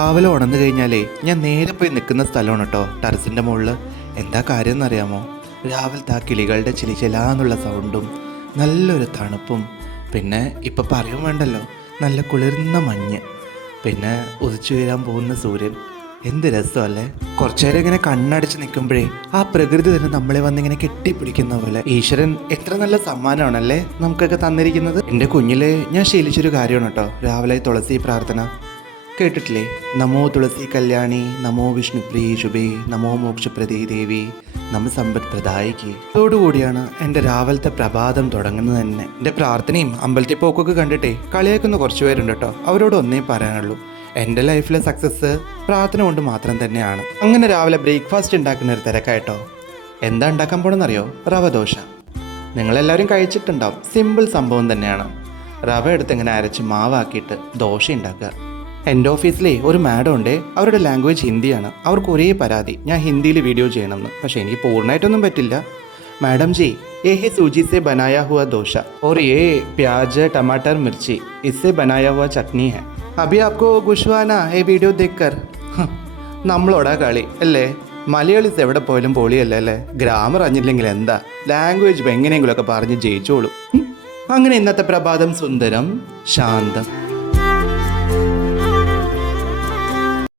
രാവിലെ ഉണർന്നു കഴിഞ്ഞാലേ ഞാൻ നേരെ പോയി നിൽക്കുന്ന സ്ഥലമാണ് കേട്ടോ, ടെറസിൻ്റെ മുകളിൽ. എന്താ കാര്യം എന്നറിയാമോ? രാവിലത്തെ ആ കിളികളുടെ ചിലിച്ചിലാന്നുള്ള സൗണ്ടും നല്ലൊരു തണുപ്പും, പിന്നെ ഇപ്പം പറയും വേണ്ടല്ലോ, നല്ല കുളിർന്ന മഞ്ഞ്, പിന്നെ ഉദിച്ചു വീരാൻ പോകുന്ന സൂര്യൻ. എന്ത് രസമല്ലേ! കുറച്ചു നേരം ഇങ്ങനെ കണ്ണടച്ച് നിൽക്കുമ്പോഴേ ആ പ്രകൃതി തന്നെ നമ്മളെ വന്നിങ്ങനെ കെട്ടിപ്പിടിക്കുന്ന പോലെ. ഈശ്വരൻ എത്ര നല്ല സമ്മാനമാണല്ലേ നമുക്കൊക്കെ തന്നിരിക്കുന്നത്. എൻ്റെ കുഞ്ഞിലെ ഞാൻ ശീലിച്ചൊരു കാര്യമാണ് കേട്ടോ, രാവിലെ തുളസി പ്രാർത്ഥന കേട്ടിട്ടില്ലേ? നമോ തുളസി കല്യാണി, നമോ വിഷ്ണുപ്രിയ ശുഭേ, നമോ മോക്ഷപ്രദേ ദേവി, നമ സമ്പദ് പ്രദായിക്ക്. അതോടുകൂടിയാണ് എൻ്റെ രാവിലത്തെ പ്രഭാതം തുടങ്ങുന്നത് തന്നെ. എൻ്റെ പ്രാർത്ഥനയും അമ്പലത്തിൽ പോക്കൊക്കെ കണ്ടിട്ടേ കളിയാക്കുന്ന കുറച്ച് പേരുണ്ട് കേട്ടോ. അവരോട് ഒന്നേ പറയാനുള്ളൂ, എൻ്റെ ലൈഫിലെ സക്സസ് പ്രാർത്ഥന കൊണ്ട് മാത്രം തന്നെയാണ്. അങ്ങനെ രാവിലെ ബ്രേക്ക്ഫാസ്റ്റ് ഉണ്ടാക്കുന്ന ഒരു തിരക്കായിട്ടോ. എന്താ ഉണ്ടാക്കാൻ പോണെന്നറിയോ? റവ ദോശ. നിങ്ങളെല്ലാവരും കഴിച്ചിട്ടുണ്ടാവും. സിമ്പിൾ സംഭവം തന്നെയാണ്. റവ എടുത്ത് ഇങ്ങനെ അരച്ച് മാവാക്കിയിട്ട് ദോശ ഉണ്ടാക്കുക. എൻ്റെ ഓഫീസിലെ ഒരു മാഡം ഉണ്ട്, അവരുടെ ലാംഗ്വേജ് ഹിന്ദിയാണ്. അവർക്ക് ഒരേ പരാതി, ഞാൻ ഹിന്ദിയിൽ വീഡിയോ ചെയ്യണമെന്ന്. പക്ഷേ എനിക്ക് പൂർണ്ണമായിട്ടൊന്നും പറ്റില്ല. मैडम जी, ये है सूजी से बनाया हुआ डोसा और ये प्याज टमाटर मिर्ची इससे बनाया हुआ चटनी है. अभी आपको गुस्वाना ये वीडियो देखकर. നമ്മളോടാ കളി അല്ലേ? മലയാളീസ് എവിടെ പോയാലും പൊളിയല്ലേ അല്ലേ? ഗ്രാമർ അറിഞ്ഞില്ലെങ്കിൽ എന്താ, ലാംഗ്വേജ് എങ്ങനെയെങ്കിലുമൊക്കെ പറഞ്ഞ് ജയിച്ചോളൂ. അങ്ങനെ ഇന്നത്തെ പ്രഭാതം സുന്ദരം ശാന്തം.